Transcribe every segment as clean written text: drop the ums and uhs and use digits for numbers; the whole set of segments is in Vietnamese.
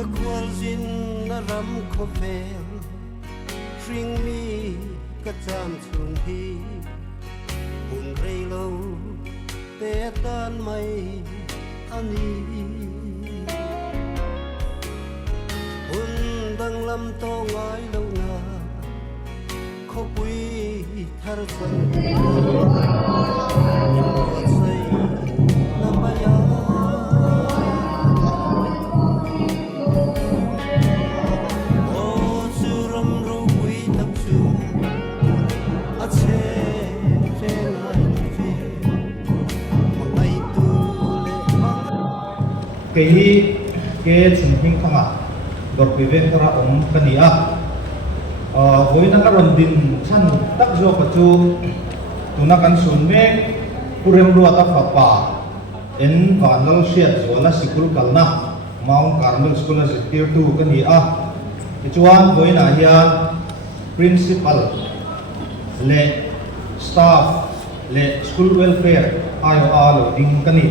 ก็ควรสินนรำขบเฟลริงมีก็จำชุนพีหุ่นเรโลแต่ตานไม่อันนี้หุ่นดังลำโตง่ายแล้วนาขบวิทารสันใส่น้ำใบยาkehi ke chungking thanga dor piven thara om kania hoina ka rondin chan tak zo ka chu tuna kan sun me purem ru ata papa en vanal siat zona sikul kalna Mount Carmel School as tier 2 kania chuan hoina hian principal le staff le school welfare ayo alo ding kani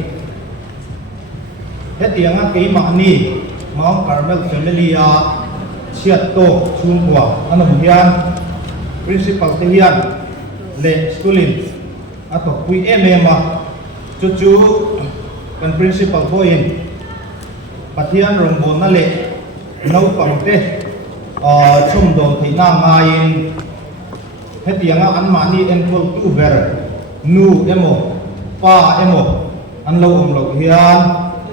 hetianga keima ni Mount Carmel family a chiat to chungwa anam hian principal te hian le schoolin ato pui emema chu kan principal hoin pathian rongbon na le no pangte chum do theina ngain hetianga anmani enkol tu ver nu emo pa emo anlo omlo hian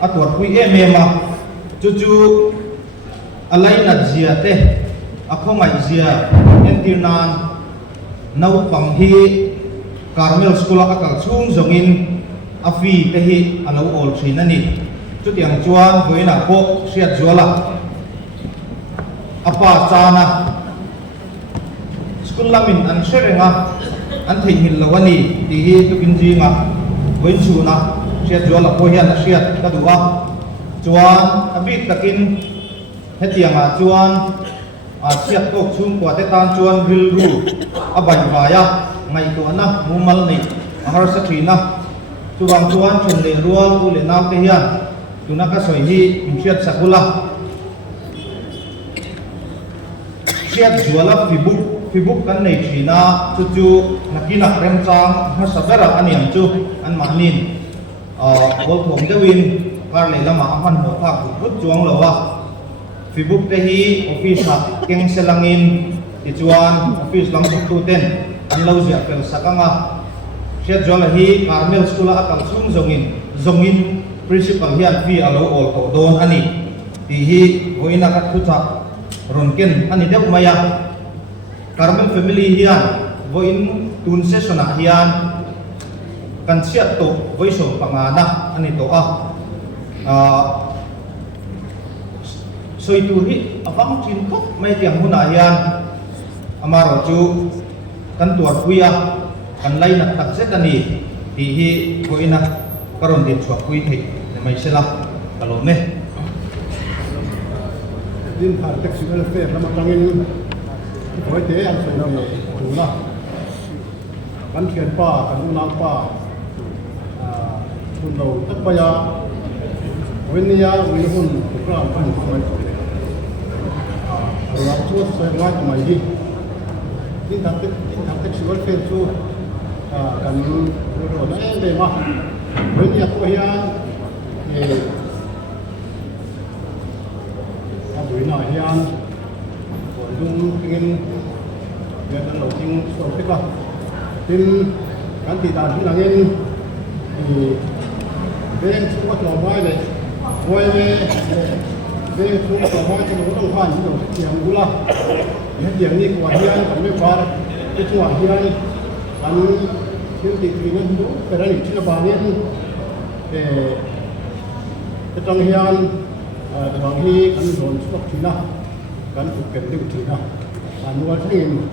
atwar pui emema chu alai na zia te akhongai zia entirnan nau pang hi Carmel School ka kal chung zongin afi te hi alo ol thina ni chu tiang chuan voina ko siat zuala apa chana school lamin an serenga an theihil lawani ti hi tu kinjinga voin chuna siat zuala ko hian a siat ka duwa chuan abik takin hetianga chuan siat tok chung kwa te tan chuan ril ru abai vaya ngai to na mumal nei ahar sa thina chuwang chuan thun le rual u le naw te hian tuna ka soi hi siat sakula siat zuala fibuk kan nei thina chu nakina rem chang ha sabera aniam chu an manin bol thom dewin kar le lama aman ho tha rut chuang lawa fibuk te hi office ha keng selangin ti chuan office lang tu ten an lo zia pel sakanga siat zola hi Carmel School a kal chung zongin principal hian fi alo ol ko don ani ti hi hoina ka thutha ronken ani deuh maya Carmel family hian voin tun session a hian kan siat to voiso pangana ani to soitur hi avang chin khop mai tiang huna hian amaro chu kan tuar puya kan laina tak set ani ti hi voina karon din chuak pui thei mai sela kalome din thar taxi welfare lama tangin hoi te an sai na tu na kan thian pa kan unang pa hun lo tak pa ya wen ya wi hun program kan mai to la chu sai ngai mai hi din thar taxi welfare chu kan ro na de ma wen ya ko hian na hian dung ingin dia dan lojing so peka tin kan ti dan langin di ben semua to mai le moi le ben semua to mai tu dong han tu yang gula ya yang ni kwa hian kan me par ke chua hian kan thiên ti ti nên tu peran ni china bangin ke tong hian bang hi kan ron suak thina kan ken deuh thina anual thingin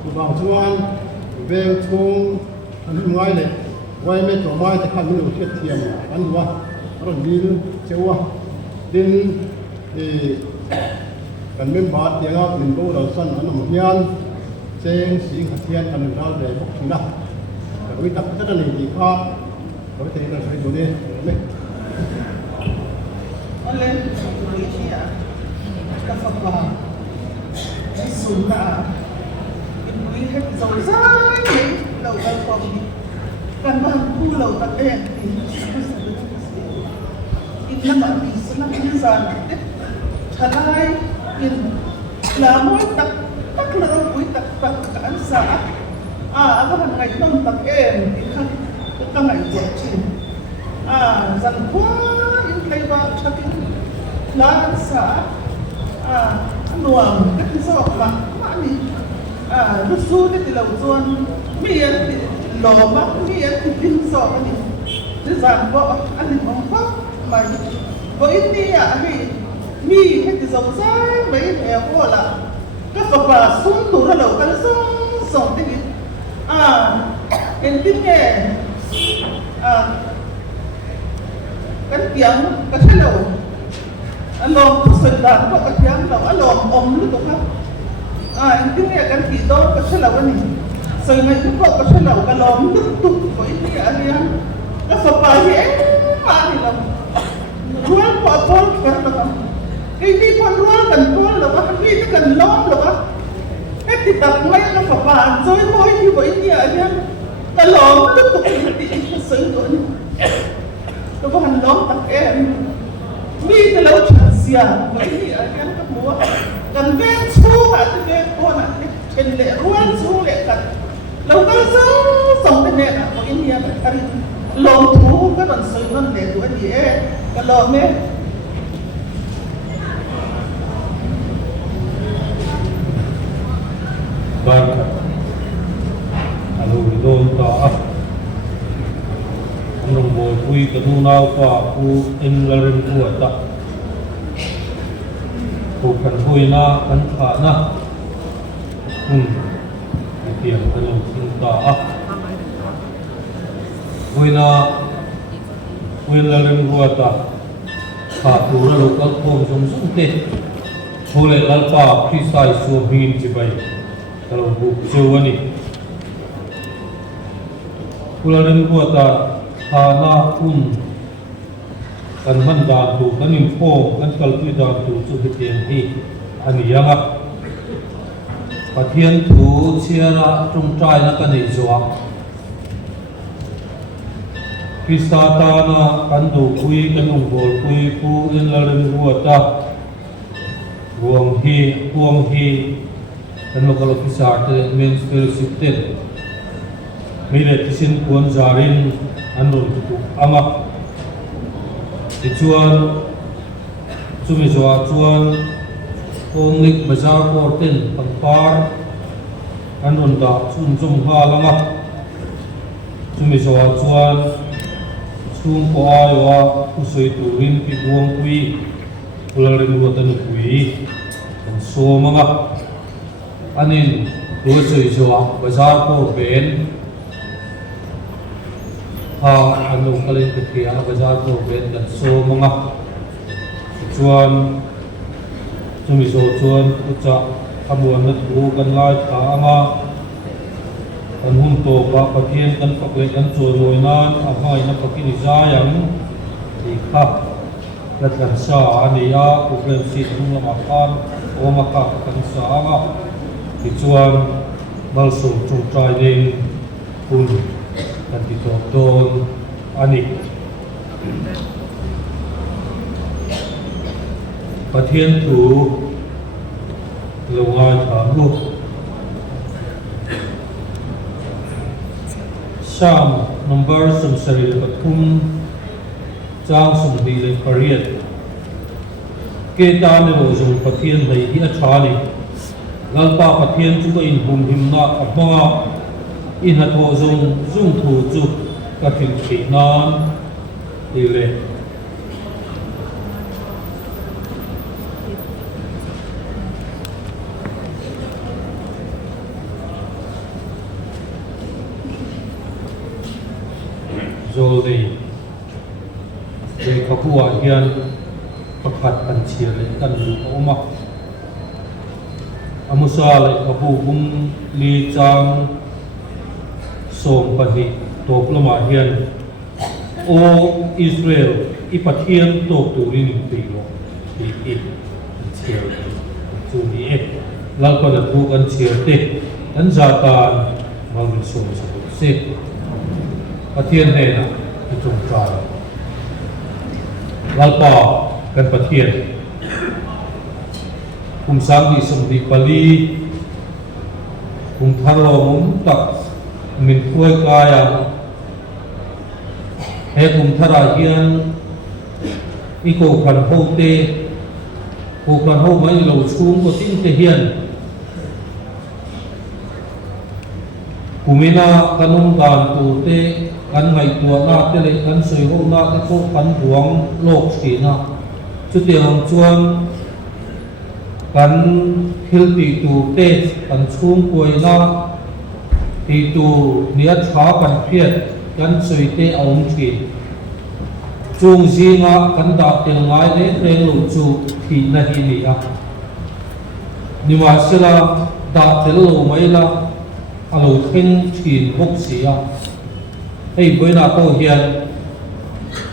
ku bang chuan vel chung an ngai le wai me to mai te khan nu thiat thiam kan wa ron bil chewa din kan mem ba tianga min bo lo san an am hian cheng sing hathian kan dal de bok thina wi tak ta ni ti kha ro te na sai do ne me Online, sùn nà in quý hết dầu dai mấy đầu tay phòng cần bằng khu lầu tạc đèn thì in năm bạn đi sẽ năm đi dàn thật ai in là mỗi tắc tắc là đâu quý tắc tắc cả ăn xã các bạn ngày đông tắc em thì khăn các ngày dọn chìm rằng quá in thay vào cho cái lá ăn xã luồng cái sọ mà đi lúc xưa thì lâu xuân miền thì lò bắc miền thì kinh sọ đi thế giảm vợ ăn thì mong phát mà với đi thì mi hay thì giống dai mấy mẹ của là các bà xuống tủ ra lẩu cái sống sống đi em tin nghe cái tiếng cái xe lẩu lom tu sedang kok kejam tau lom om lu tu kan ini akan kita keselawan ni sehingga itu kok keselawan kalau lom tu kok ini alian kesepahi mari lom rual apa kan ini pun rual kan rual lo kan ini kan lom lo kan kita mai lo apa rồi moi thì kok ini alian kalau lom tu ini sehingga ni tu kan lom tak mi cái lâu chẳng xìa mấy thì ở cái các múa cần ven xu hả cái ven con ạ trên lệ ruan xu lệ cần lâu cái sống cái nè có ý nghĩa phải cần lồng thú cái đoạn sợi non để tuổi gì ấy cái lồng ấy vâng alo đồn tỏ nông bồi quy cái nu nào qua u in là rừng của ta u cần hôi na cần khả na cái tiền cái lồng sinh ta hôi na hôi là rừng của ta khả tu ra lục các phong giống giống thế hôi lại là pa khi sai xuống hin chỉ vậy cái lồng buộc châu anh hôi là rừng của ta na kan man dan tu kan info kan kalpui dan tu chu hitian hi ani yanga pathian thu chiara tung trai na kan ei zuak kisata na kan du pui kan ung bol pui pu in la ren ruata buang hi kan lokal officer te men fellowship te mire tisin kuan zarin anun tu ama chuan chumi zo chuan onglik bazar porten pangpar anun da zum ha langa chumi zo chuan chung ko ayo usoi turin pi buang pui ularin ruatan pui kan so manga anin ruai zo bazar ko ben anong kalin kaya bazar ko ben dan so mga chuan chumiso chuan ucha amuan na tu kan lai ta ama kan hun to ba pathian kan pakle kan chuan loinan amai na pakini zayang ti kha lat kan sa ania problem si nung lama kan o maka kan sa anga ti chuan balso chung trai din kun kan dito don ani pathian thu longai tham lu sam number sum sari pathum chang sum di le pariat ke ta ne ro jong pathian nei hi a thani lalpa pathian chu ko in hum himna apanga in hat ho zung thu chu ka thil thi nan ile zoli ke khapua hian pakhat kan chia le kan lu oma amusa le khapu bum li chang som pahi toplama hian o Israel ipathian to turin pilo i chia chu ni lal ko na thu kan chiar te an za ta mal min so se pathian he na chung ta lal pa kan pathian kum sang di som di pali kum tharo mum tak min khuai kaya he kum thara hian iko khan ho te ko khan ho mai lo chung ko tin te hian kumina kanung dan tu te kan ngai tua na te le kan soi ho na te ko kan buang lok si na chu te ang chuan kan thil ti tu te kan chung koi na ti tu nia tha kan phiat kan soi te aum thi chung zinga kan da tel ngai le reng lu chu thi na hi ni a ni ma sela da tel lo mai la alo thing thin bok sia ei boina ko hian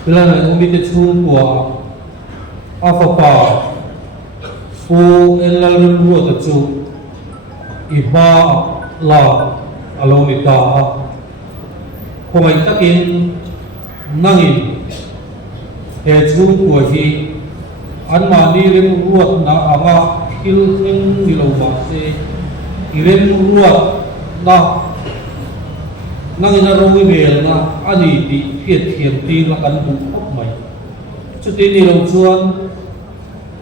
lana umi te chung kwa afa pa fu elal ru ta chu I ba la alo mi ta ko mai takin nangin he chung kwa hi an ma ni rem ruat na anga hil thing ni lo ba se irem ruat na nangina rowi bel na ani ti phiat thiam ti la kan bu khop mai chu ti ni lo chuan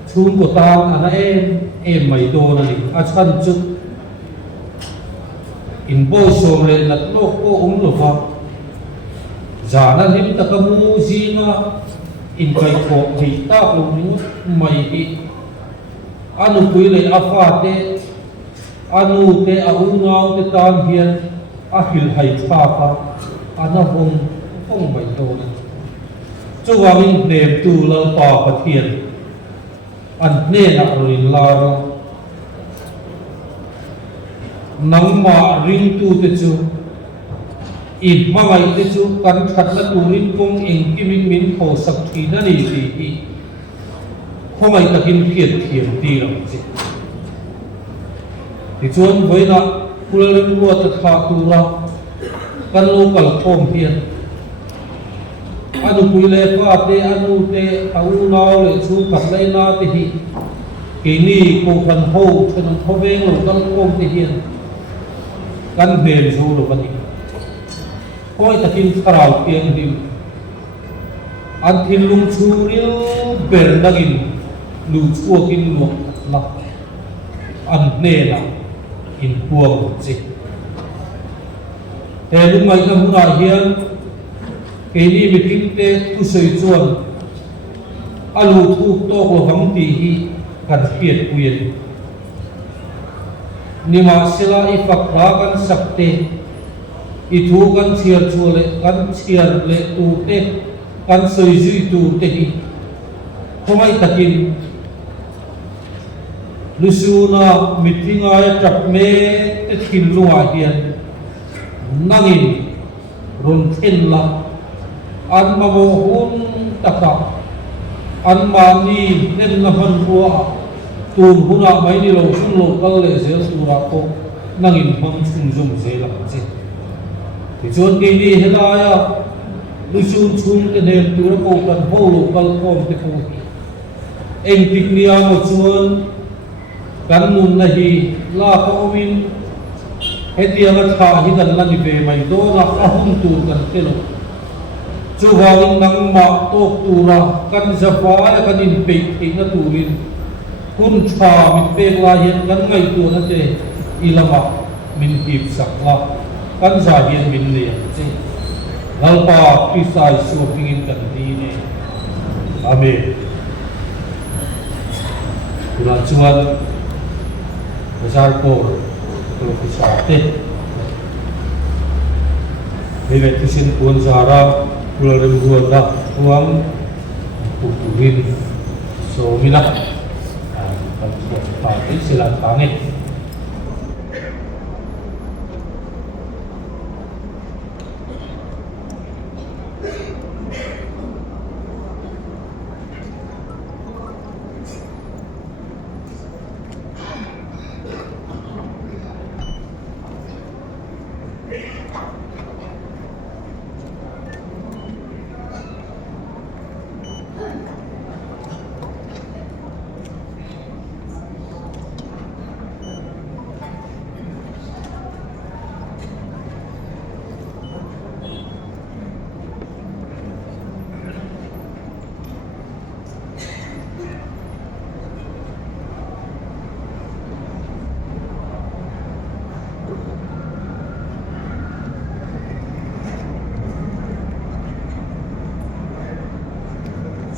chung ko ta ana em mai do na ni a chan chu in bo som le na lo ko lo fa za na him ta ka mu ji na in kai ko hi ta lo ni mai hi anu pui le afa te anu te ahungau te tan hian a hil hai tha ka ana hong mai to na chuwangin nem tu lo pa pathian an ne na rin la ro nang ma ring tu te chu I mangai te chu kan that na turin kong eng kimin min tho sak thi na ni ti hi khomai takin phiat thiam ti lo chi ti chuan voina kulal ruwa ta tha tura kan local thom hian anu puile fa te anu te au nau le chu khat lai na te hi ke ni ko kan ho than thoveng lo kal kom te hian kan bel zo lo kan koi takin kharau tiang dim an thil lung chu ril ber nagin lu chuakin lu la an ne la in puang chi he lung mai ka huna hian ke ni meeting te tu soi chuan alu thu to ko hang ti hi kan phiat puyen ni ma sela I fakra kan sakte I thu kan chiar chule kan chiar le tu te kan soi zui tu te hi khomai takin lusuna mitinga trap me te thin lunga hian nangin ron thin la an ma mo hun taka an ma ni nem na han ruwa tun huna mai ni lo sun lo kal le zel sura ko nangin mang chung zum zela chi ti chuan ke ni helaya lusun chung te nem tu ra ko kan ho lo kal kom te ko eng tik nia mo chuan kan nun na hi la ko min hetia ga tha hi kan la ni ve mai do na ahum tu kan te lo chu wangin nang ma tok tu ra kan zafa ya kan in pe thing na turin kun tha min pe la hian kan ngai tu na te ilama min hip sak la kan za hian min le chi lalpa pisai su pingin kan di ne amen kuna chuan bazar ko profesate bebe tusin pun zara pulang buat dah uang pupuin so mina tapi silakan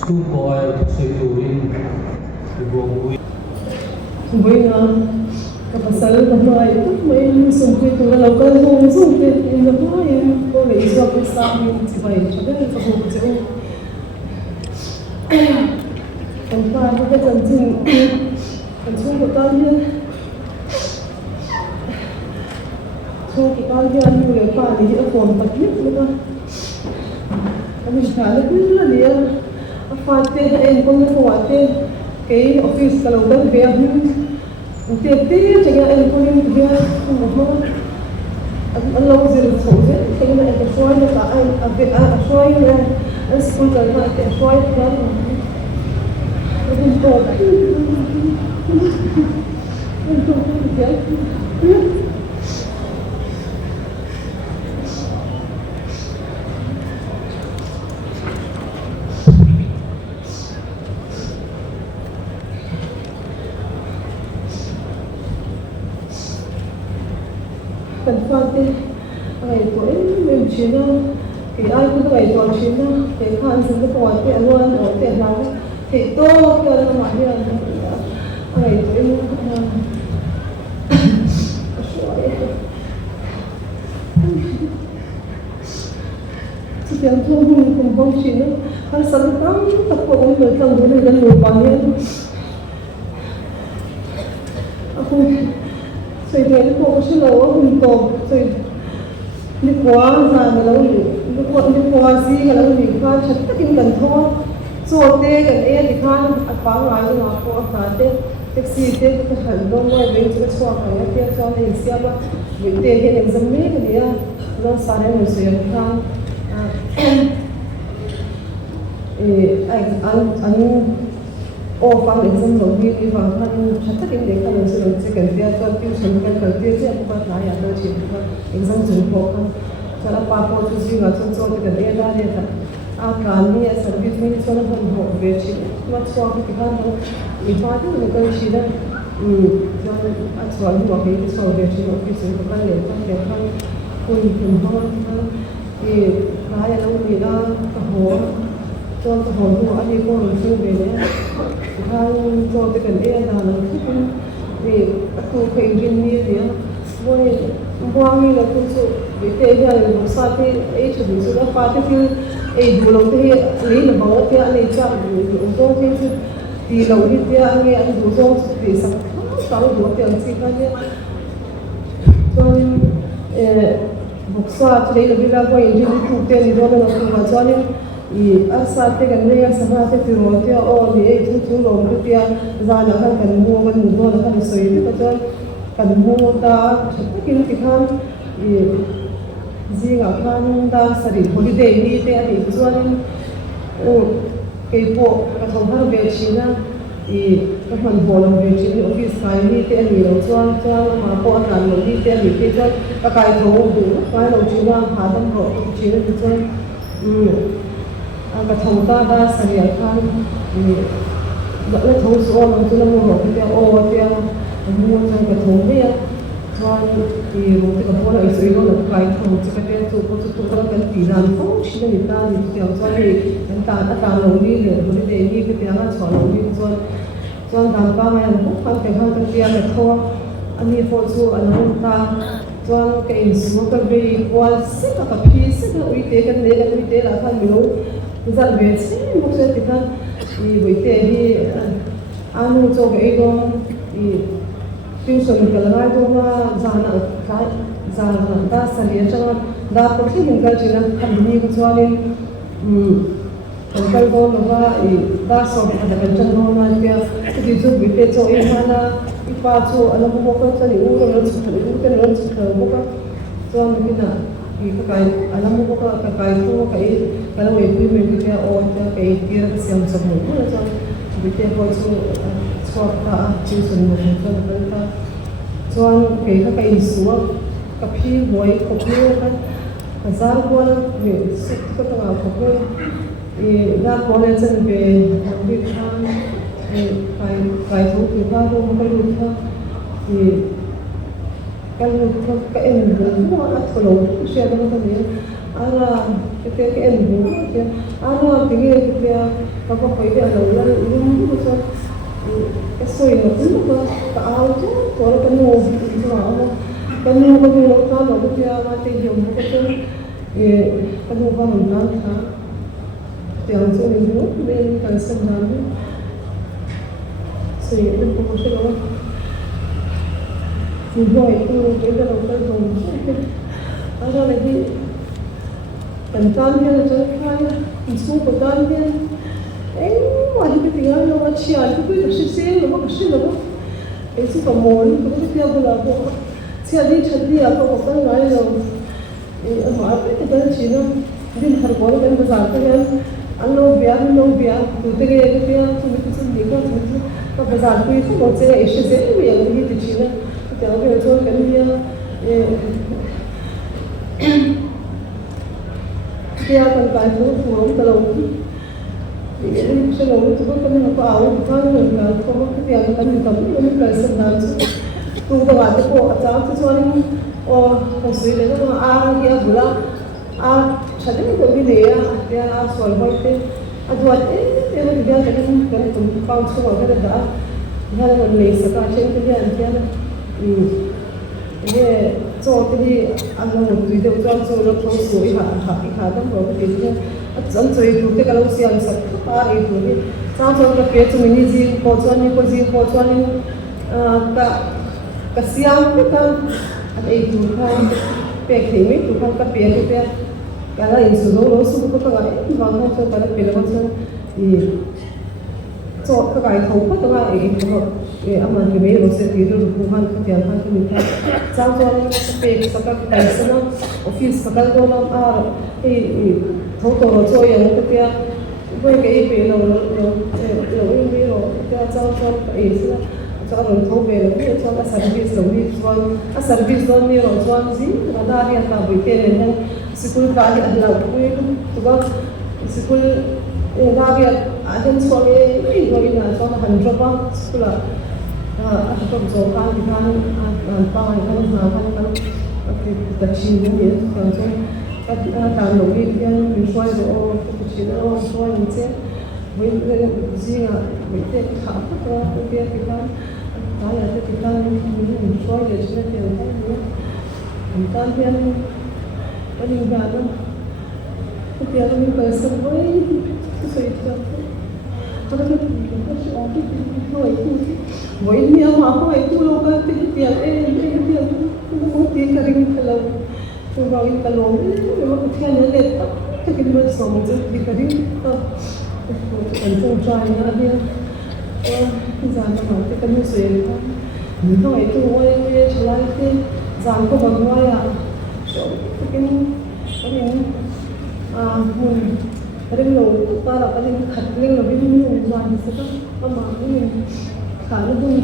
school ko ay securing ibuong Buena, kapasal na ba ito? May sumpi ito na lang ka ng sumpi. Yung na ba yan? O may iswa pa sa amin. Si Bayan siya. Dahil kapag siya. Ang paano ka dyan? Ang sumpi ka yan. Sumpi ka yan. Yung paano yung akong paglit. Ang isyalat nila niya. Ang pati na en kung nakuwate. Kay office kalau dah biar tiap-tiap jangan employee biar semua Allah wazir sahaja kena ada soal tak ada soal yang sekolah tak ada soal kan untuk cần phát đi ngày tuổi mình chỉ là thì ai cũng ngày tuổi chỉ là thì han sinh cái tuổi thì anh luôn ở tiền nào thì tốt cho nó mà như là ngày tuổi mình chỉ cần thôi mình cùng con chỉ nó han sống lắm tập của ông người thân của mình người bao nhiêu Tôi thấy nó có sự lâu hơn tổ tôi đi qua ra mà lâu nhiều đi qua gì mà lâu nhiều pha chắc tất nhiên cần thôi số tê cần e thì pha phá ngoài nó có phá tê taxi tê cái hành động ngoài bên cái số hàng cái cho nên xem mà những tê cái này giống như cái này nó sao này mình sử dụng pha anh phang exam lo hi ki wang khan thatha kin dekha lo se lo second year to tuition kan kal te se apu ka ta ya to chi ka exam chu ko khan chala pa po chu ji ga chon chon ke de da ne tha a kan ni service ni so na hon ho ve chi ma chwa ki kan no I pa ti ni kan chi da a chwa ni wa ke so ve chi no ki se ko kan le kan ke kan kun ho ki ka ya lo ni da ka ho cho cái hồn của anh đi cô mình chưa về đấy, hàng cho cái cần ấy là nó cũng vì các cô phải riêng như thế, với quang như là cũng sự vì thế là một sao thì ấy chuẩn bị sự đã phá thì ấy đủ lâu thì lấy là bảo thì anh ấy chọn đủ cho thì lâu thì anh ấy đủ cho vì sao sáu đủ tiền gì cả nhé, cho nên một sao thì lấy là bây giờ quay đi thu tiền thì đó là một cho nên asate kan ne sabha te tirotia o ni e chu lo tia za na kan mu kan mu do kan soi ni ka kan mu ta kin ti khan ji ga khan da sari holiday ni te ani chuan ke po ka thong har ve china ka man bolom ve china office kai ni te ani lo chuan ma po an lo ni te ani te chuan ka kai tho du kai lo china ha dam ro china ni chuan cái thầu ta đã xử lý khăn vẫn là thầu số mà chúng ta mua một cái ô tiền mua trong cái thầu này cho thì một cái thầu này xử lý nó là cái thầu chỉ cái tiền số có cái tỷ giá không chỉ là người ta thì tiền cho thì người ta lâu đi để để đi cái tiền là cho lâu đi cho làm ba ngày nó không phải cái tiền là thôi anh ấy phụ số anh ấy ta cho cái số cái về quan sát cái phí sát cái uy tín cái này cái uy tín là phải nhiều dân về xin một số tiền thì với tiền thì anh cho cái đó thì tiêu chuẩn cái này đó là giá ta xử lý cho đã có khi mình cái chuyện là hành vi của cho nên cái đó là đã so với cái chân đó là cái ví dụ với tiền cho em là ipa cho anh cũng có cái gì uống rồi cái lớn một cái cho mình cái cái alam mo ko cái ko cái kalau ibu mình dia cái dia siam semua itu so kita so ta chi semua itu kita so cái isu cái phi boy ko kan azar ko ni sit ko ta ko da ko le sen be bi khan cái thu tu ha do mo ko lu cái em cũng có là thổ lộ xe đó cái gì ara cái em bố kia ara cái nghe cái các bác phải cái lâu là luôn luôn cho cái soi nó cũng có áo chứ có cái nô gì mà cái nô cái nó cái mà cái dùng cái cái nô vào mình ăn ha thì anh sẽ mình luôn bên cái sân nam soi nó cũng có cái mình hỏi cái đầu cái dùng ara lagi Cantan dia jangan kaya, isu cantan dia. Wah itu tinggal lo macam apa itu sih lo macam lo. Itu kamu ni tu dia bola bola. Siapa dia apa apa ngai lo. Apa itu kan Cina. Dia har bola kan besar kan. Alo biar tu dia tu itu sendiri tu besar tu itu macam isu sih yang dia Cina. Kalau dia tu kan dia dia akan kayu turun kalau ini saya lalu tu kan aku awal kan dengan kalau dia akan dikatakan ini kerja dan tu tu ada ko acara tu soalnya hasil itu dia bola jadi itu dia soal itu aduan dia kan tumpang semua kan dia boleh sekarang dia ini so cái anh nói tùy theo cho số lượng số hạ tâm rồi cái gì anh chơi tụi cái lâu xí anh sắp phá đi tụi đi sao cho cái phía tụi mình gì có cho anh cái xiang cái anh ấy tụi anh bé thì mấy tụi anh cái phía cái là in số nó số cái cái vàng không cho cái phía nó cho thì so cái thấu cái ấy aman cái mấy rồi sẽ đi rồi bukan cái tiền hàng cái mình thấy sao cho cái saka cái sana office saka đó nó thấu tổ cho yang cái với cái bên nó in đi rồi cái sao cho cái sana cho nó thấu về nó cho cái service rồi đi cho cái service đó đi rồi cho gì nó đã đi ăn buổi cái này school cái ăn lâu cái tụi school đã đi ăn xong cái rồi là cho nó hành cho bao school aku tu betul kan pangan kan kita cina ni kan so kan lagi dia misal tu cina so ni je boleh dia boleh apa dia kita saya ada kita ni misal dia cina dia kan dia paling baru dia ni person boy tu saya kalau kita orang tu với nhiều mà không phải tu lâu cái tiền nó có tiền cái gì cái lâu tu vào cái lâu nhưng mà cái này là cái mình sống chứ đi cái gì anh không trai nữa đi giảm nó cái mình sửa không phải tu quay trở lại cái giảm có bằng ngoài cái mình ring lo para cái khát ring lo mình làm sao mà mình khá đúng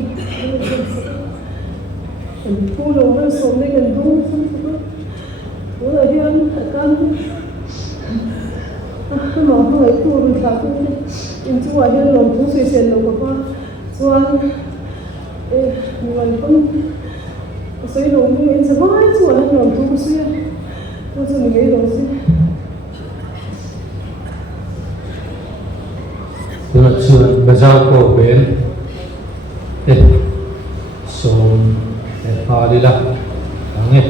mình thu lâu hơn sống nên gần đúng bố là đi ăn canh cái món không ấy thu mình khá cũng in chú ở đây lòng thu suy xuyên lâu của con xoan mình cũng xoay lòng cũng in sẽ vãi chú ở đây lòng thu xuyên tôi cho mình lấy lòng xuyên là chuyện bây giờ cổ bên so đi là nghe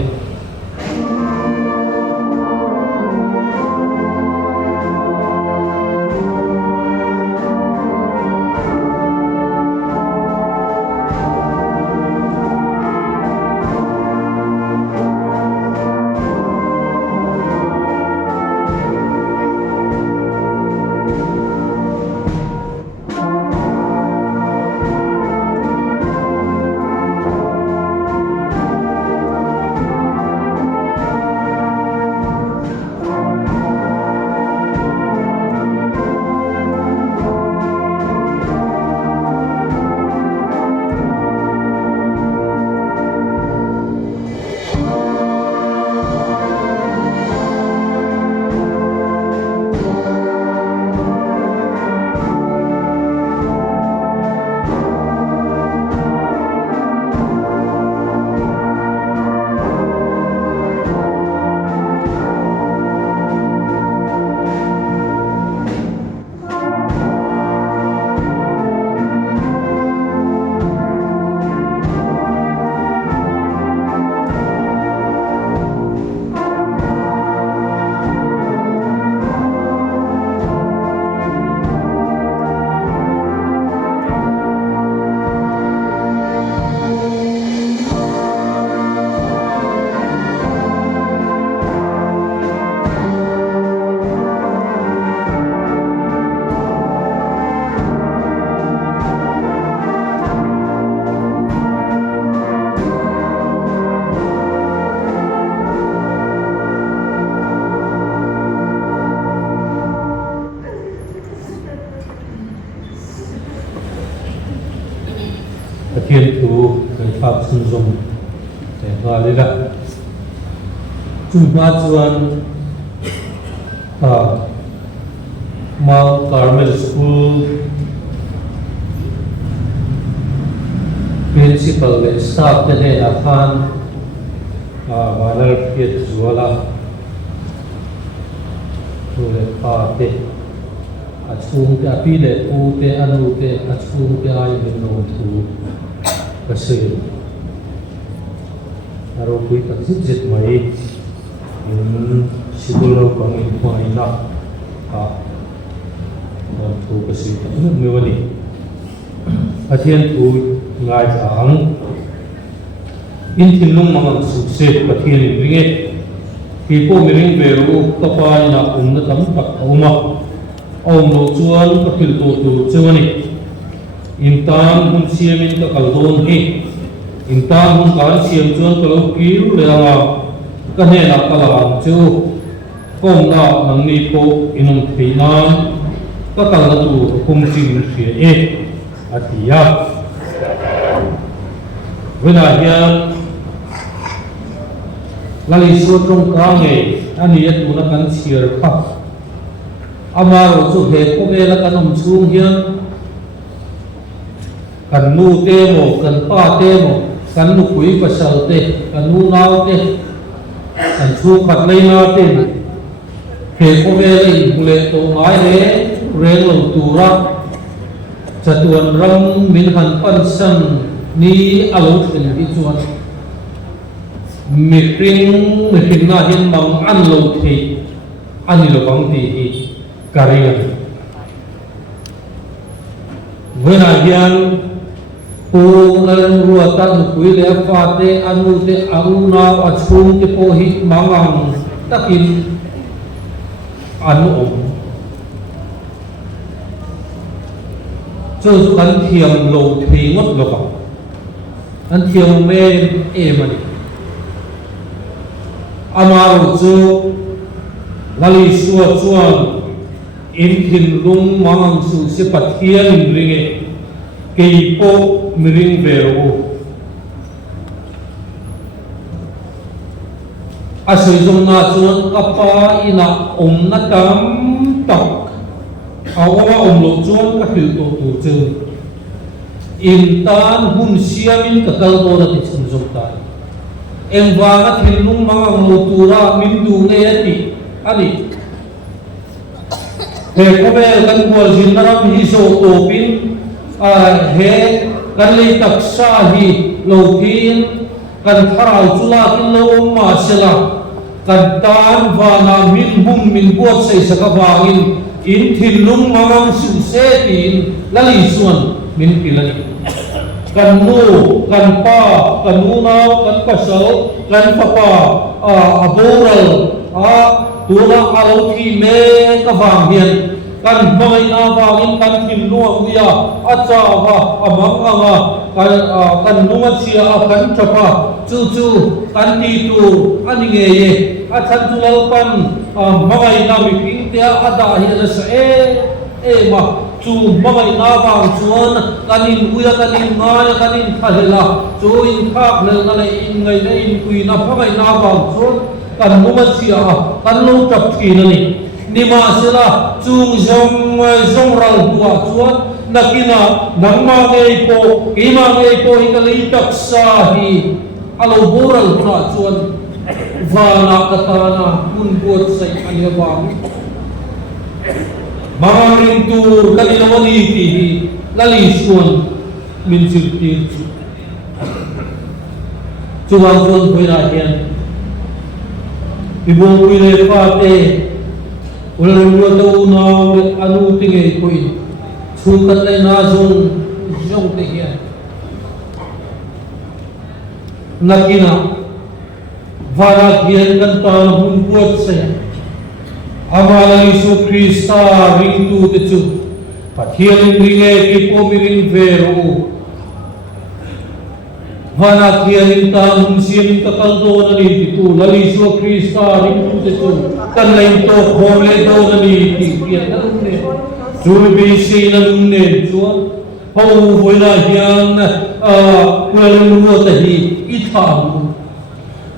thiên thủ cái pháp sinh dùng để vào đây là chúng ta chuan Mount Carmel School principalและ staff จะได้อาคารมาแล้วเพียรจัวละตัวเล็กป้าเตะอาชูงจะพี่เล็กปูเตะอนุเตะอาชูงจะอายุเป็นโนทูกษตรเราคุยกันจิตไหมสิบุเราบังอินทวายนะทูกษตรนั่นไม่วันนี้อาเทียนทูง่ายจังอินทินลุงมังสุเสกอาเทียนริงเอที่พวกมีริงเบรูก็ไปนักนักตักเอามาเอาโนจวนก็คิดตัวตัวเจ้านี่อินตานหุ่นเสียมินก็กระโดดนี่อินตานหุ่นการเสียมจวนก็เราคิวเลยอ่ะก็เห็นนักกระลางเจ้าก้มหน้าหนังนี้โปอินุนทีนานก็กระลาตัวคงจริงเสียเออาทิยาเวลาเฮียลาลิสุตรงกลางเออันนี้ตัวนักการเชียร์ครับอามาเราสุเหตุพวกเวลาการนำชูเฮียกันนูเตโมกันป้าเตโมกันนูคุยภาษาเตกันนูนาวเตกันชูขัดเลยนาเตเหตุพวกเวลาอิบุเลโตไม้เรื่องลงตัวรักจะตัวรังมินหันปันสันนี้อารมณ์เป็นที่ชวนมีกริ่งมีกริ่งน่าเห็นบางอันลงที่อันนี้เราบางทีการีกันเวลาเดียนปูนันรัวตันคุยเลี้ยฟาเตอนุเตอรุณาอัศรุงที่โพหิมังตะกินอนุอมเจ้าขันเทียมโลทีงดโลกอันเทียมเมนเอมันอามารุจูลาลิสัวชวนอินทินลุงมังสุสิปัทเทียนริงเกยโปมิริงเวโรอาศัยจงนาชวนกับปาอินาอมนักมตักเอาว่าอมโลจวนก็คือตัวตัวเจออินตานหุ่นเสียมินกับกลโตระติดสมจงตายเอ็งวากัทินลุงมังโลตูรามินดูเนยติอันนี้เฮก็เป็นกันบัวจินนารมิโซโตปินเฮกันเลยตักซาฮีโลกินกันทาราวจุลากินโลมาเซลากันตานวานามินบุมมินบัวใส่สกบางินอินทินลุงมังสุเซตินลลิส่วนมินกิลนีกันนูกันป้ากันนูนาวกันปัสสาวกันป้าอโบรัลตัวละอาลูทีเมกะฟังเฮียนกันไม่นาฟังอินกันทิมนัววิยาอาจารย์ว่าอามังอ่ะกันนัวเสียกันจับจู่กันตีตูอันนี้เงี้ยอาจารย์จุลปันไม่นามิพิงเตียอาดาเฮลสมาจู่ไม่นาฟังชวนกันอินวิยากันอินงายกันอินทะเลละจู่อินทักเลยนั่นเองไงเนี่ยอินคุยนะไม่นาฟังชวนกันมุมัดเสียกันลูกจับทีนั่นนี่มาเสียละจุงจงเราตัวชวนนักกินานังมาเงยโปกีมาเงยโปอิกลีตักซาฮีอาลูบูรัลตัวชวนวานาคตานามุนบวชใส่อันยบางมาริงตูลลิลวนีตีลลิชวนมินจุดตีจวนชวนเวลาเห็นibu wile fate ulang luto na anu tingay ko in sukat ay nasong siyong tingyan nakina varak yan kanta na humbuat saya amala Isu Krista ringtu tetu pathiyaling ringay kipo miring vero Vanak hiyaling tanong siyang kakaldo na nito, laliswa Krista ringtu tetu kanlain to hole do na nito, kiyan na lumne, Jurubisi na lumne, juan, hầu với là hiền quyền lúa thì ít thảm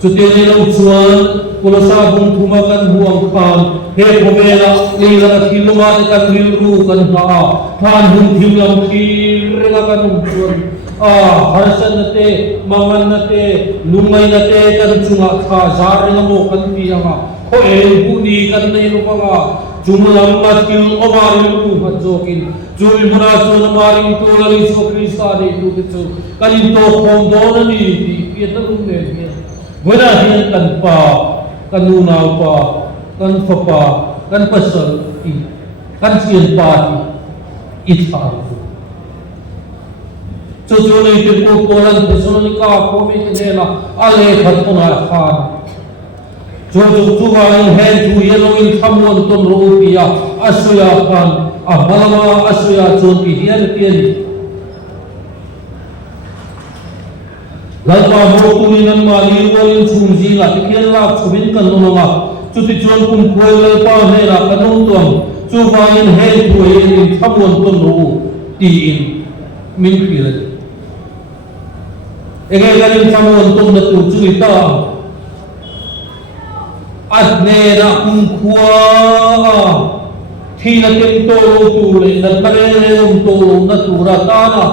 chủ tiền này lâu chuan cô sa bung thuma kan huang khan he phove la ni la thiluma kan ru kan ha than hum thimlam thi renga kan chuan harsan te mangan te lumai te kan chunga kha zarenga mo kan ti anga ko e bu ni kan nei lo ka jumlam ma til omar lu ma jokin jul muna so mari to la li so krista de tu te chu kalin to khom do ni ti ta lu ne Wala hiyan kan pa, kan nunaw pa, kan fa pa, kan pasal kan siyan pa ithaw. So na itin po polan peso ni ka po mi kanela ale khat po na khan. So ang hen tu yelo in khamon ton ro piya asuya khan malama asuya chon pi hiyan tiyan. Lalpa mo tulinan mali walin sumji la tikian la subin kan nonga cuti chuan kum kuai lalpa hera kanong tuam chuwain hen kuai in thamon ton ro ti in min pilat ege ganin thamon ton na tu chuita adne na kum khua thina tem to tu le na pare to na tu ra ta na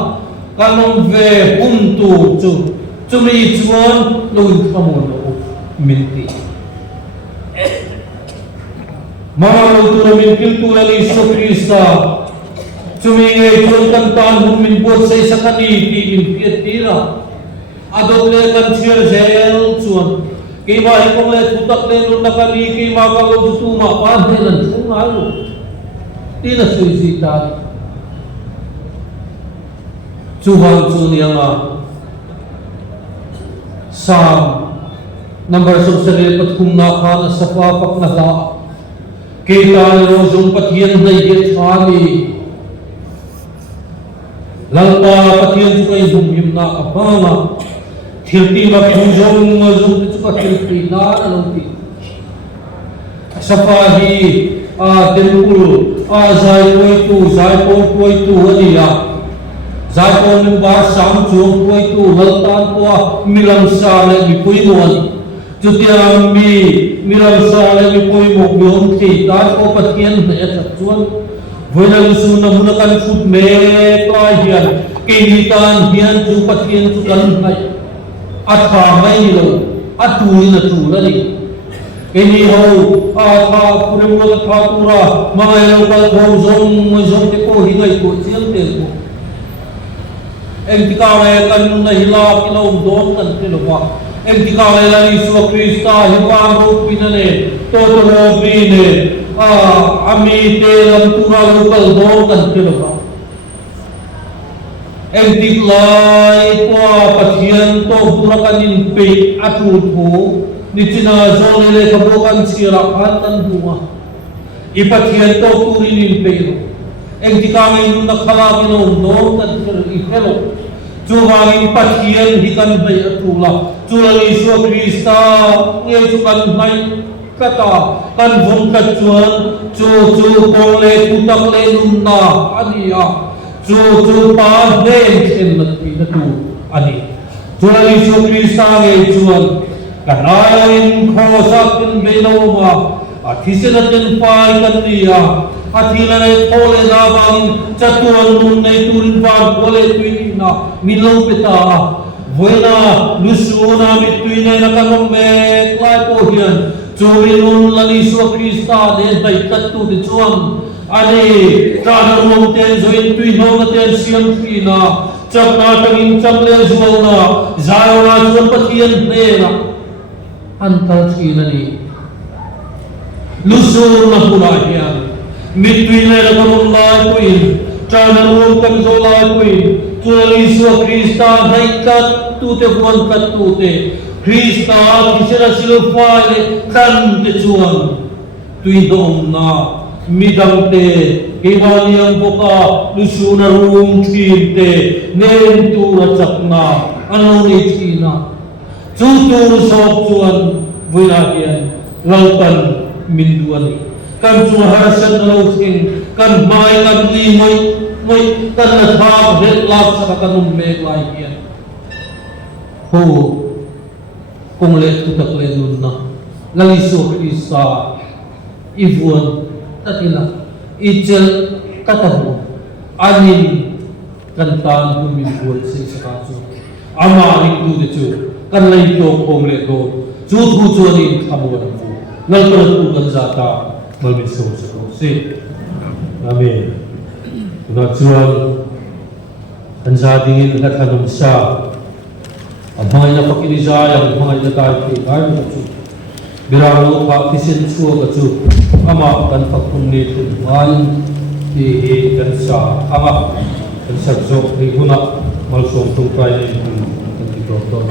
kanong ve tu chu Cumi chuan luin khamon lo minti. Mama lo tu min kil tu ali so Krista. Cumi ngai chuan kan tan hum min bot sei sakani ti min piet tira. Adok le kan chiar zel chuan. Ki ma hi kong le tutak le lu nakani ki ma ka lo tu ma pa he lan chung alu. Ti na sui si ta. Chuhang chu nianga Psalm number subsale pathum na khan safa pak na la kita rozum pathian dai ge thani lalpa pathian chu kai hum him na apanga thirti ma khujong zum chu ka thirti na loti safa hi temple zai poi tu ania Zai ko min bar sam chuang koi tu laltan ko milam sa le mi pui mon chutiam mi milam sa le mi pui mo yom thi ta ko pathian ne ta chuan voina su na mun kan phut me ka hian ke ni tan hian chu pathian chu kan hai atha mai lo atu na tu la ni ke ni ho tha purim la tha tu ra ma lo ka thom zong te ko hi ngai ko chiam te ko Em tikawe kan na hila kilom don kan kilowa. Em tikawe la Yesu Krista hiwan ro pinane to ro bine ami te lam tura lokal don kan kilowa. Em tiklai po pathian to pura kanin pe atu thu ni china zole le khabo kan sira khan kan duwa. I pathian to turin pe Em tikawe na khala kilom don kan kilowa. Chuwangin pathian hi kan bai atula chula Yesu Krista nge chu kan mai kata kan vom ka chuan chu kong le tutak le nunna ania chu pa den chen na ti na tu ani chula Yesu Krista nge chuan kanain khosak tin benoma athisena tin pai kan nia athila le thole na bang chatuan nun nei turin ban kole tuina milo peta voina lusuna mituine na kanom me klai po hian chuminun lali so Krista de bai tatu de chuam ani tran rom ten zoin tuino na ten siam fina chapna tangin chaple zualna zaona chuan pathian nera antal chinani lusun na pura hian Mitwile na kamong lai kuin, chanan mong kamzo lai kuin, Yesu Krista haikat tute buwan kat tute, Krista kisira silufale kan te chuan, tuidom na midang te, kiwaliang boka, lusuna rung chinte, nen tura chakna, anong itina, tutur sok chuan, virakian, lautan minduani. Kan cuma harasan lalu kan mai kan limai ngoi kan na tha vel la sa ka num me lai hian ho kong le tu tak le nun na lali so Krista ivuan tatila ichel katabu anin kan tan humin buat se sa chu ama ring tu de chu kan lai to kong le do chu thu chu ni khamuan bu nal par tu kan zata malmin so se amen na chuan kan za dingin ka thanum sa amai na pakiniza yang amai na tai ki ai na chu biralo pa kisin chu ka chu ama kan pakun ni tu wan ti kan sa ama kan sa zo ni guna mal som tung kai ni kan ti doktor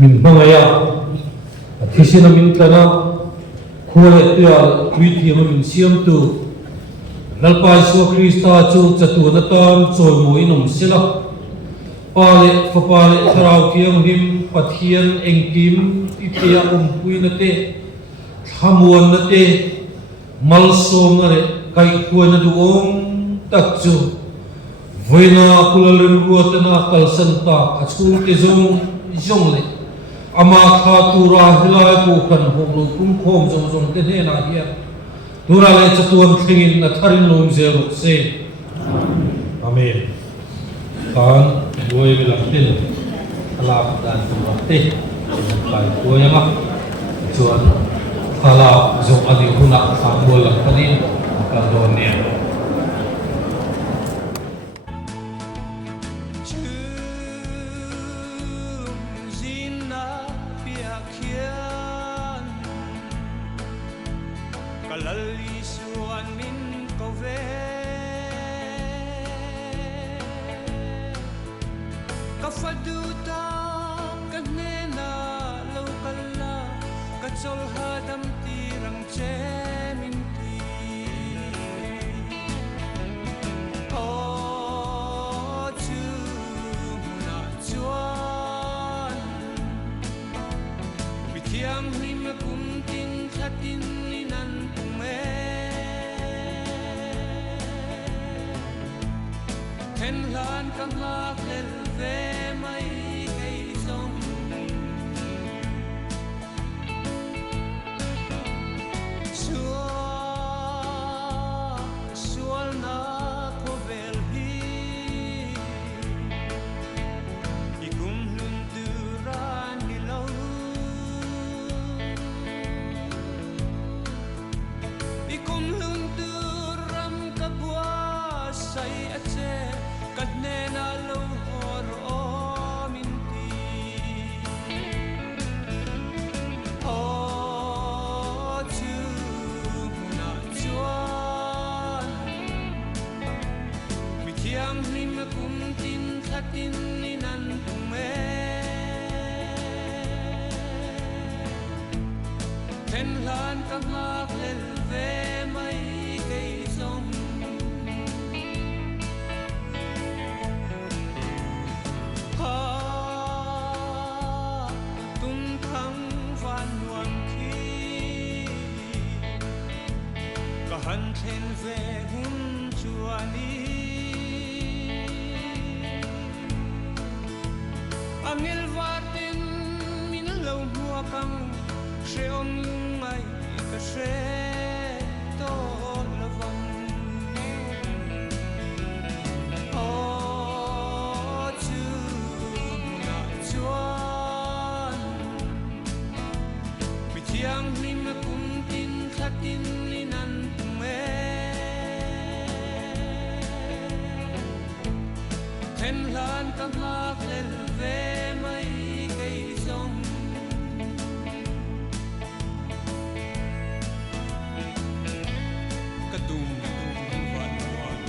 min bangaya athisina min kana khole tia withi min siam tu lalpai so Krista chu chatu na tan choi moi nom sila pale fapale tharau kiang him pathian engkim itia pui na te thamuan na te mal som na re kai khuan na du om tak chu voina kulalun ruatana kalsanta achul te zong le ama kha tura hilai ko kan hom kum khom zong te ne na hiya tura le chatuan thingin na tharin lom zero se amen kan boy laktin ala dan te kai ko yama chuan ala zong ani huna sa bol lakani ka don ne Kalalisuan min kove kafaduta kanena lokalla katsol hadam tirang cheminti o chu na chuan bithiam him kumtin khatin ninan Hen lan kang lak lel ve mai kay song Sual na ko vel hi Ikum lunduran nilaw Ikum lunduram kabwa say atse kadnena lo hor o minti o chu na chuan mithiam him kum tin khatin ninan me ten lan kam lak lel ve mai kay song ขันเทนเวหุ่นจวนนี้อังเอลวาตินมินเลวหัวกังเชอมไงกะเชโตละวัน Yang lima kuntin katin linan pume Ten lan kan lak lel ve mai kay song Kadung wan wan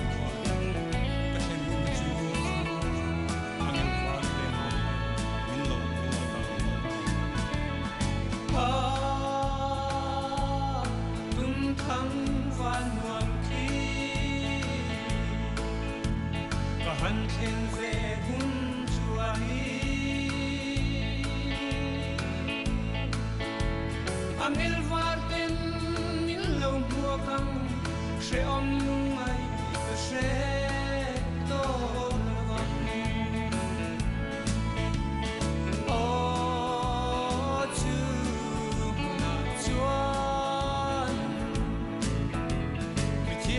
Katen hum chu Angel wan len Min lo thăng van hoàng khí và hành thiên về hun chùa am el varten min lâu mùa căng sẽ om ngày sẽ to vang ô chư na chúa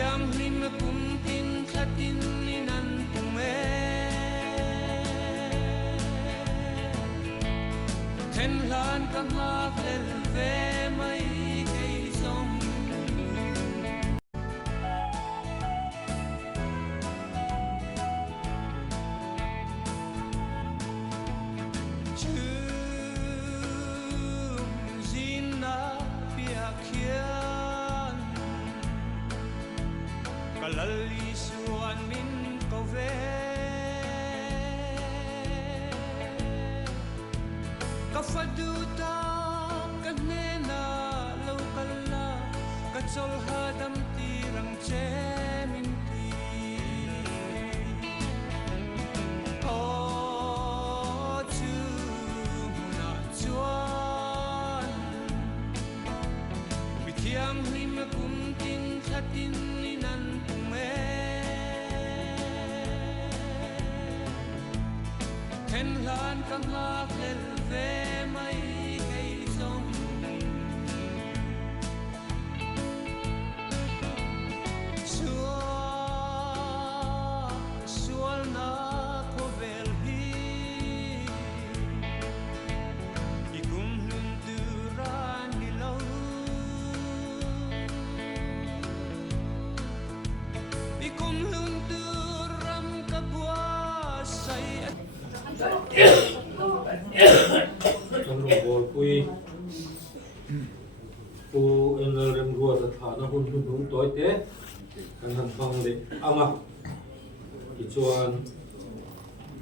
Yang lima kuntin katin linan pume Ten lan kan lak lel ve mai kay song Chum zina piakhian Kalalisuan min kove Kafaduta kanena lokala Katsol hadam tirang che minti O chumuna chuan Bitiam lima kuntin katin linan Ten lan kan lak lel ve mai kay song Sual na ko vel hi Ikum lunduran nilaw Ikum lunduram kabuasay Trong lòng bol quy cô em là rem rùa thật thà nó hun hun hun tối té anh hành phong để ama thì chuan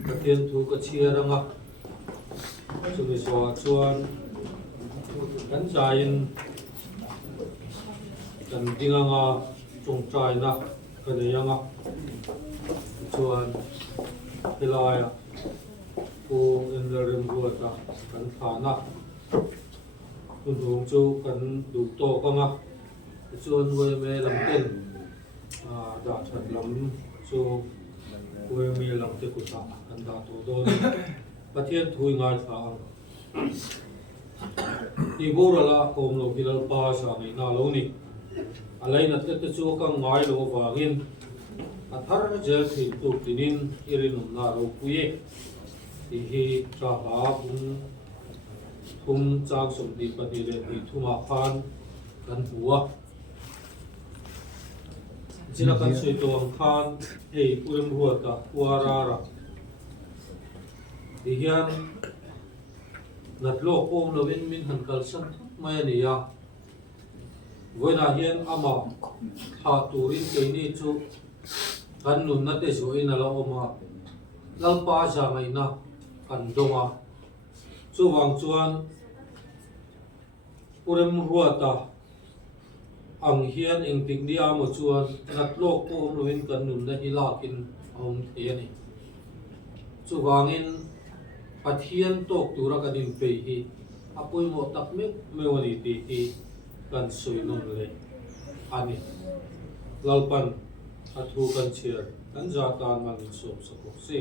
cái tiền thu cái chia ra ngọc cho người xóa chuan gắn dài cần đi ngang trồng trái na cái này ngọc chuan cái lai cô em là rem rùa thật gắn thà naคุณหลวงจูกันดูโตก็มาชวนเวเมลำเต้นดาฉันลำจูเวเมลำเตกุตาอันดาโตโดนประเทศทุยงานฟังอีโบราละโอมโลกิลปาสามีนาโลนี่อะไรนัดเตจูกังไงโลฟางินอัธารเจสิตุตินินอิรินุนาโรคุยที่ฮีตราบาบุนคุมจากสมดีปฏิเลติทุมาพานกันหัวจินกันสุยตัวอังคารอุริมรัวตะวาราระดิยันนัดโลกโอมลวินมินหันกัลสันไม่เนียเวนาเฮียนอามาหาตูรินเกนี่จูกันนุนนัดเตสวยนั่นละอมาลังป้าจางไงนะกันดงอ่ะจูวังจวนอุริมรัวตะอังเฮียนเองติงเดียมาชวนนัดโลกโอมลวินกันนุนได้ฮิลากินอมเทียนี่จูวังอินปัทเฮียนตกตุระกันดินเปย์อาปุยโมตักเมกเมวนีตีฮีกันสวยนุ่มเลย อันนี้เราปันอัฐูกันเชียร์กันจาตานมันสมสกุลสิ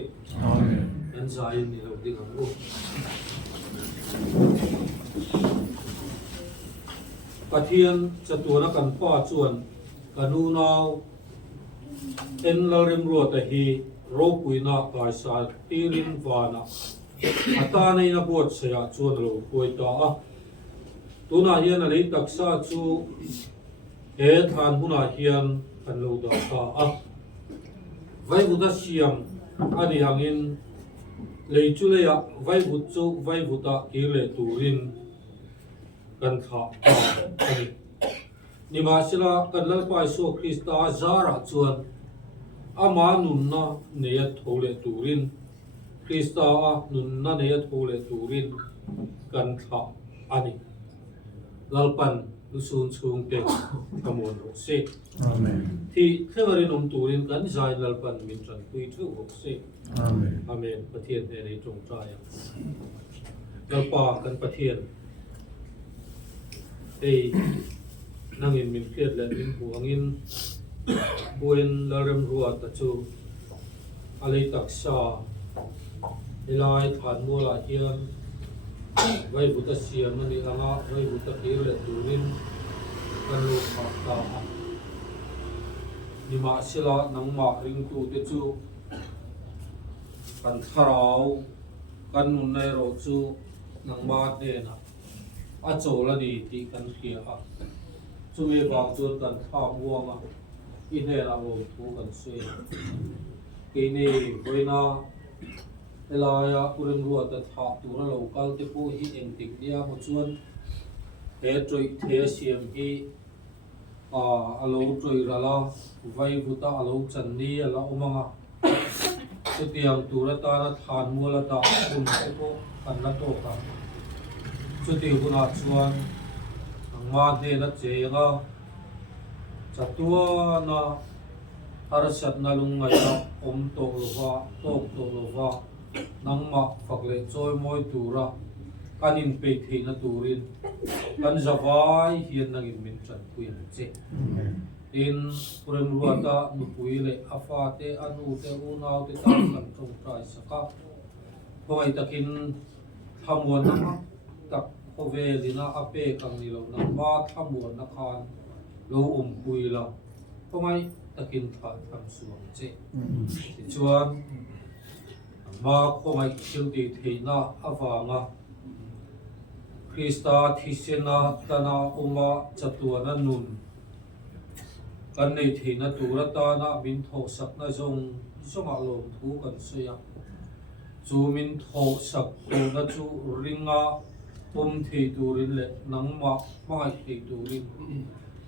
กันใจนี่เราดิ้งรู้ กระเทียนจะตัวนักกันป้าจวนกันนูนาวเอ็นเราเริ่มรัวแต่ฮีโรปุยนาปายสายตีรินวานะอัตาในนับวชเสียจวนเราป่วยตาตัวนาเฮียนอะไรตักษาจูทานหุนาเฮียนกันเราดาตาไว้บุตรเสียงอันนี้หางินเลยจุเลยไว้บุตรจูไว้บุตรกิเลตูรินกันขานี่มาสิละกันเล่าไปสู่คริสต์อาจาระจวนอามานุนนะเนียทโหเลตูรินคริสต์อานุนนะเนียทโหเลตูรินกันขาอันนี้ลัลปันลุสุนชุงเตขมวนรุสิที่เทวรินมตูรินกันใจลัลปันมินจันคุยทุกรุสิอาเมนประเทศในจงใจลัลปากันประเทศนั่งอินมินเครียดและมินห่วงอินบุญละเริ่มรัวตัดจูอะไรตักษาเวลาฐานมัวละเฮียนไว้บุตรเสียมันนี่ละไว้บุตรเกลือตูรินกันลูกขาตานี่มาสิละนังมาริงตูตัดจูกันทาราวกันนุนในโรจูนังมาเดนะอาโจละดีที่กันเขียจุเมบางจนกันข้าวมัวมาอินเนราโรทูกันสวยกีนี่บริณาเวลายาอุริมรัวแต่ถาตัวเรากัลติปูฮิเองติกเดียมาชวนเฮตรอยเทเซียมฮีอารมณ์ตรอยระลาไว้บุตรอารมณ์จันนี่ละอุมังสุดเดียมตัวตาณฐานมัวละตาคุณไอ้พวกกันละโตกันสุดที่คุณอาชวนมาเดนัดเจงาจัตตัวนะฮาร์ชัดนาลุงไงนะอมโตโลวาโตโตโลวานังมาฝักเล็กจอยมวยตูระกันอินเปกเฮนตูรินกันจะวายเฮียนนังอินมินจันคุยเจอินปุเรมรัวตานุปุยเลอาฟาเตอนูเตอูนาวเตตากันตรงใจสักพอไอตะกินทำวันนะตักพอเวลินาอาเปกังนิโลนังมาทำวันนักขันโลปุยละพอไงตะกินขาดทำสวงเจชวนมาพอไงคิวดีเทน่าอาวางะคริสตาทิเซนาตนาอุมาจัตัวนันนุนกันในเทนตุรตานามินโทสักนาจงอารมณ์ทุกันเสียจูมินโทสักโตนาจูริงาเทตูรินเละนังมาไม่เทตูริน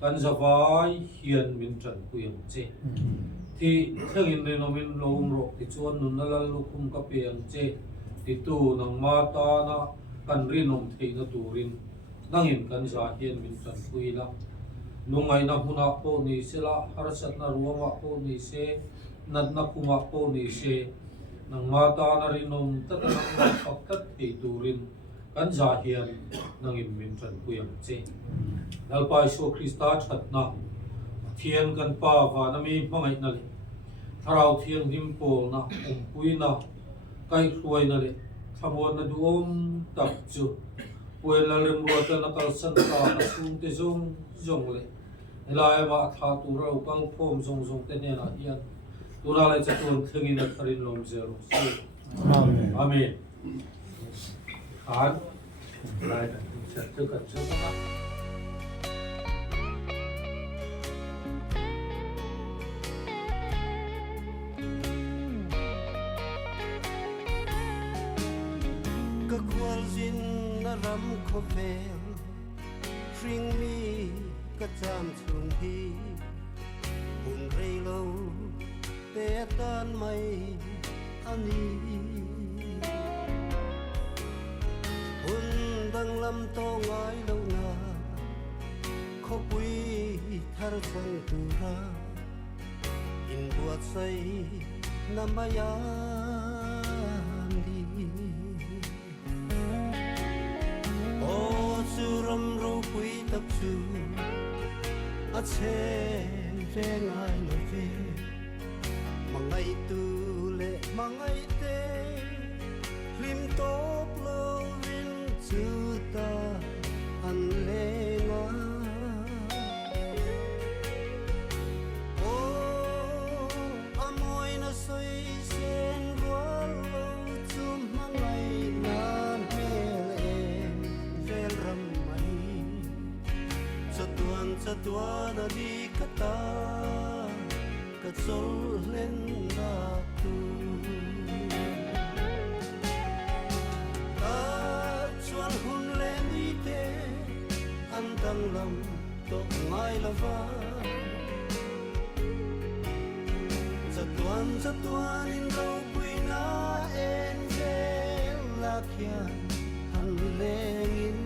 กันจะวายเฮียนมินจันคุยงเจที่เท่าอินเดนมินลมรกที่ชวนนุนนั่นลุคุมกับเปียงเจที่ตูนังมาตานะกันรินเทนตูรินนั่งอินกันจะเฮียนมินจันคุยละนุ่งไงนักหุนักโพนิเสละฮาร์ชัดนารัวมักโพนิเสนัดนักหุมักโพนิเสนังมาตานารินตัดนักมักปักตัดเทตูรินกันจะเฮียนนังอินมินจันคุยงเจแล้วไปสู่คริสต์ชัดนะเทียนกันป่าวานามีมังไงนั่นเลยถ้าเราเทียนหิมโปนะปุยนะไก่ครวยนั่นเลยขบวนนะดูตักจุปุยละเริ่มรัวแต่นักสันตาสุ่มเตจงเลยลายมาท้าตัวเรากังพมจงเตเนี่ยนะเฮียนตัวอะไรจะตัวถึงอินทรินลมเซรุสิอาเมนอ่านลายกันชัดทุกกันชัดนะ ก็ควรจินนรำโคเฟลริงมีก็จำชุงพีหุ่นเรโลเตตันไม่อันนี้หุ่นดังลำโตงายเลวนาเขาปุยทารสังตุราอินบวชใส่น้ำมายาจูรำรูปุยตักจูอ a che re ngai lo ve mangai tu le mangai te lim top lo vin chu ta an le nga o amoi na soi sen wal lo chum mangai na mel em vel ram mai chatuan di kata ka chol len na tu chuan hun le ni te an dang lam to ngai lava chatuan in ro pui na en vel la khian han lengin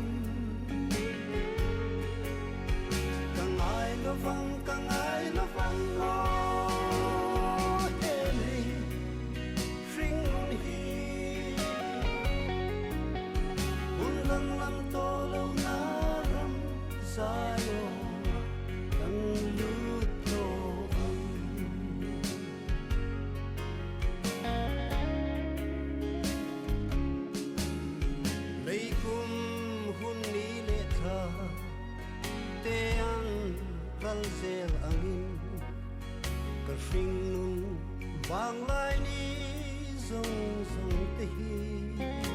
kang ai lo vang o Henry ring hi un lang lam to lo na ram sayo ang luto lei kum hun ni le tha te an kal zel angin ka hring nun wang lai ni zong zong te hi